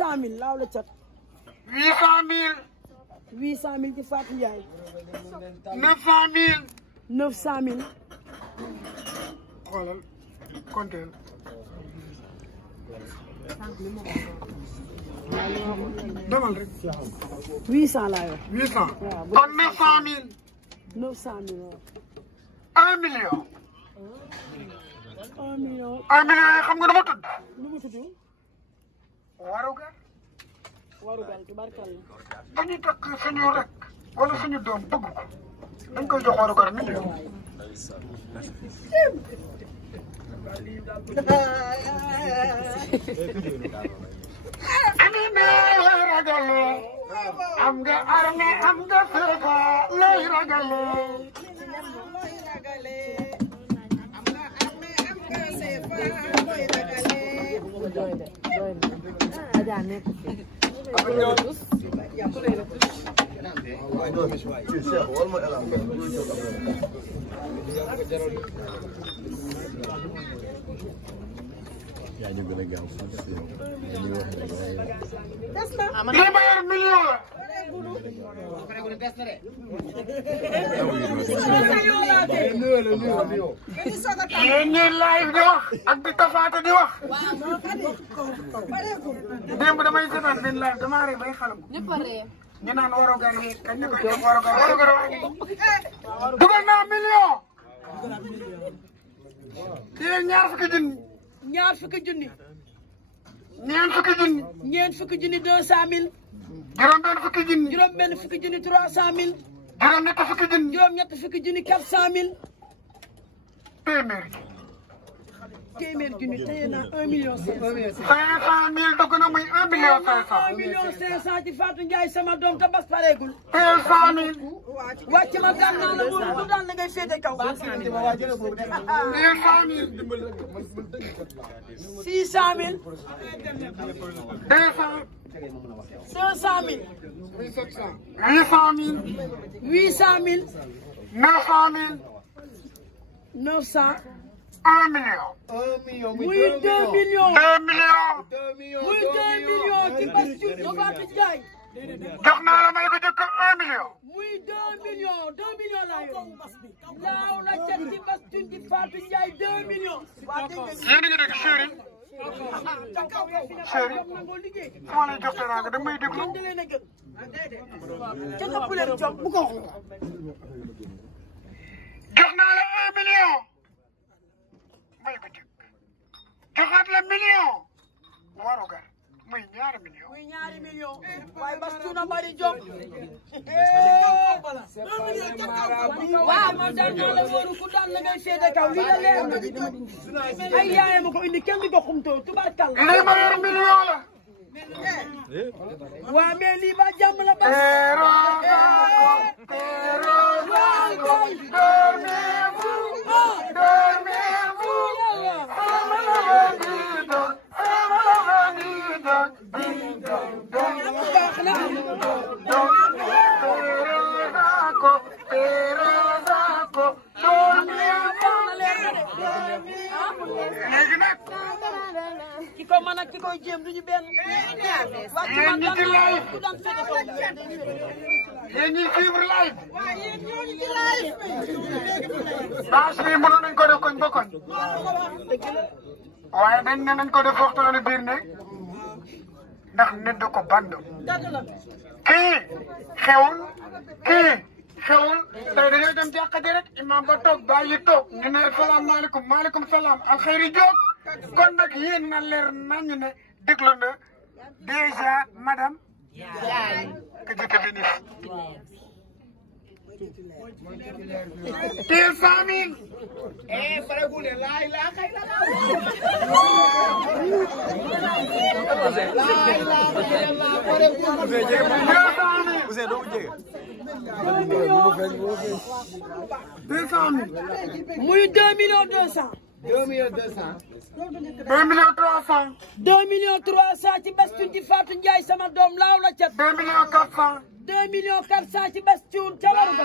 800000 laaw la cat. 800000. 800000 ci Fatou Ndiaye. 900000. 900000. xoolal compter. demal rek. 800 laa yor. 800. kon 900000. 900000 waaw. 1 million. 1 million. 1 million yi xam nga dama tudd. nu mu tudd. warugar. warugal tubarkalla. dañuy takk suñu rek wala suñu doom bëgg ko dañ koy jox warugar million. Amina ragale am nga arme am nga feka looy ragale. yaa ñu gën a gaaw suuf si dañuy wax ne lii ma yor million la. yéen ñi live di wax ak di tafaate di wax. démb damay seetaan benn live damaa rey bay xalam. ñu naan warugar yi kañ la koy jox warugar waaye dugal naa million. yéen ñaar fukki junni. ñaar fukki junni. ñeent fukki junni. ñeent fukki junni 200000. juróom benn fukki junni. juróom benn fukki junni 300000. juróom ñetti fukki junni. juróom ñetti fukki junni 400000. téeméer. téeméer junni téye naa 1 million 500. 500000 dugg na muy 1 million 500. 1 million 500 ci Fatou Ndiaye sama doom te bas pareegul. 500000. wàcc ma daan naa la moom ku daan la ngay féete kaw. 500000. 600000. 200. 500000. 800000. 800000. 900000. 900. 1 million. muy 2 millions. 2 millions. muy 2 millions ci bas ci Fatou Ndiaye. jox naa la may ko jëkk 1 million. muy 2 millions 2 millions laa yor. laaw la ca ci bas ci Fatou Ndiaye 2 millions. yéen a ngi dégg chéri. chéri fu ma lay jox teraanga da may déglu. kenn ëpp leen jox bu ko wax. jox naa la 1 million. may ko jëkk. joxaat la million. warugar muy ñaari million. muy ñaari millions. waaye bas tuuna bari jox. waaw man daan naa la wóoru ku daan la ngay féete kaw lii la leer na. ay yaay ma ko indi kenn du ko xumtoo tubarkal. lii ma yor million la. waa mais lii ba jàmm la ba. ki ko mën ak ki koy jéem duñu benn. yéen ñi ci live. yéen ñi suivre live. bâche bi mënoon nañ ko def koñ ba koñ. waaye dañ ne nañ ko def waxtaanu biir ne ndax nit du ko band. kii xewul kii xewul tey dañoo dem jàkkati rek imam ba toog bàyyi toog ñu ne salaamaaleykum maaleykum salaam alxeyri jóg kon nag yéen na leer nañu ne déglu na déjà madame que jëkk ministre teel 100000 paregule la ilaha illallah muy 2 millions 200. 2 millions 200. 2 millions 300. 2 millions 300 ci bés tuuti Fatou Ndiaye sama doom laaw la cat. 2 millions 400. 2 millions 400 ci bés tuuti ca waru ba.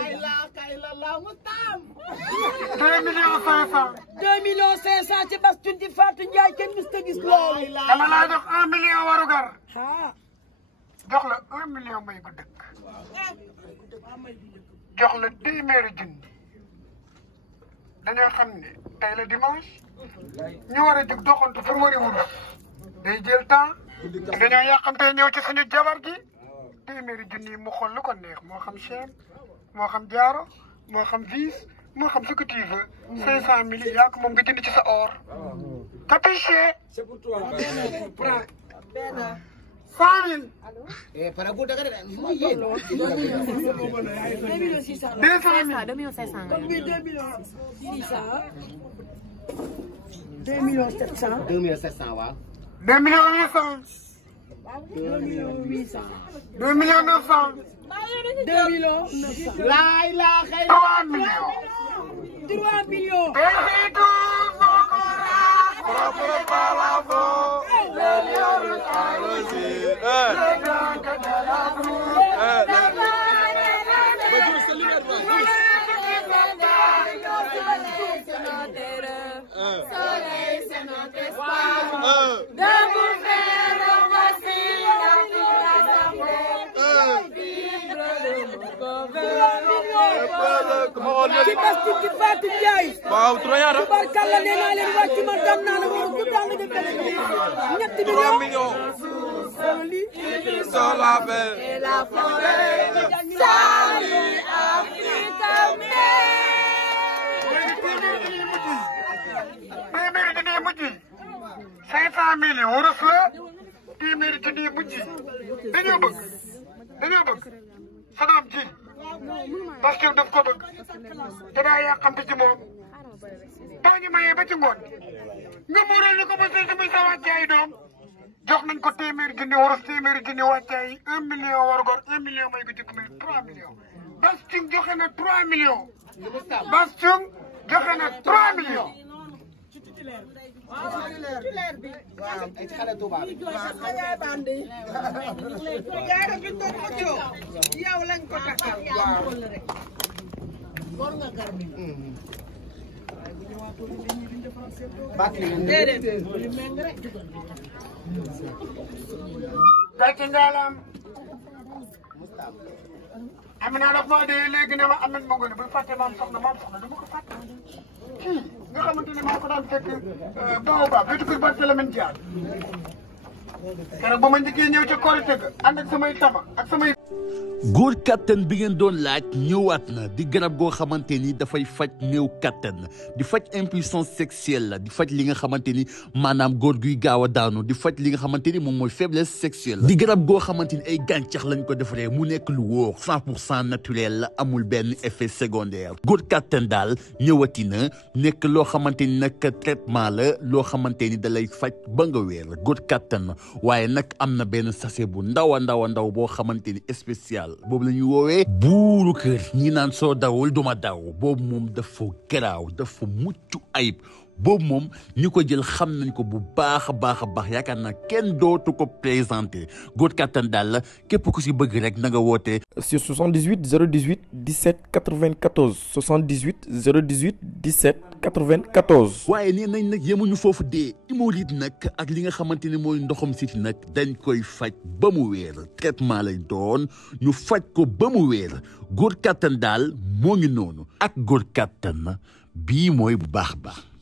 2 millions 500. 2 millions 500 ci bés tuuti Fatou Ndiaye kenn mës ta gis loolu. dama laa jox 1 million warugar. ah. jox la 1 million may gu dëkk. jox la téeméeri junni. dañoo xam ne tey la dimanche ñu war a jóg doxantu pour wari wurus day jël temps dañoo yàqamtee ñëw ci suñu jabar gi téeméeri junni yi mu xool lu ko neex moo xam chaîne moo xam jaaro moo xam vis moo xam ce que tu veux 500 000 yaa ko moom nga jënd ci sa or capiché 100 000 Para gu daga da mo yéen. 2 millions 600. 200 000 2 millions 500 comme bi 2 millions 600. 2 millions 700. 2 millions 700 waaw. 2 millions 800 2 millions 800. 2 millions 900 2 millions 900. Laay laa xëy. 3 millions 3 millions. ci bés ci Fatou Ndiaye. waaw trop yaara. tubarkalla nee naa leen wàcc ma dam naa la war ku daan nga defee ñetti 3 millions. Sur la paix. et la forêt. Salut Africa. téeméeri junni yi mujj 500 000 yi wurus la téeméeri junni yi mujj dañoo bëgg sa doom ji parce que daf ko bëgg te daa yàqamte ci moom boo ñu mayee ba ci ngoon nga mural ñu ko ba say muy sa wàccaay doom jox nañ ko téeméeri junni wurus téeméeri junni wàccaay 1 million wargor 1 million may ko jëkk may 3 millions Bastung joxe na 3 millions Bastung joxe na 3 millions waaw ay xale tubaab. jaara bi ko xëccoo yow lañ ko takkal déedéet. gàcce ngaalam Amina daf maa dee léegi ne ma Ameth Mangone bul fàtte maam soxna du ma ko fàtte kii nga xamante ne maa ko daan fekk Baobab bi dugg Barthélémy Dias keroog ba ma njëkkee ñëw ca Korité ga ànd ak samay tama ak samay góor kattan bi ngeen doon laaj ñëwaat na di garab goo xamante ni dafay faj néew kattan di faj impuissance sexuelle la di faj li nga xamante ni maanaam góor guy gaaw a daanu di faj li nga xamante ni moom mooy faiblesse sexuelle la di garab goo xamante ni ay gàncax lañ ko defaree mu nekk lu wóor 100% naturel la amul benn effet secondaire góor kattan daal ñëwati na nekk loo xamante ni nag traitement la loo xamante ni da lay faj ba nga wér góor kattan waaye nag am na benn sachet bu ndaw a ndaw boo xamante ni spécial boobu la ñuy woowee buuru kër ñi naan soo dawul duma daw boobu moom dafa garaaw dafa mucc ayib boobu moom ñi ko jël xam nañ ko bu baax a baax yaakaar naa kenn dootu ko présenté góor kattan daal la képp ku si bëgg rek na nga woote sur 78 018 17 94 78 018 17 94. waaye nee nañ nag yemuñu foofu dee hémorroïde nag ak li nga xamante ni mooy ndoxam siti nag dañ koy faj ba mu wéer traitement lay doon ñu faj ko ba mu wéer góor kattan daal moo ngi noonu ak góor kattan bii mooy bu baax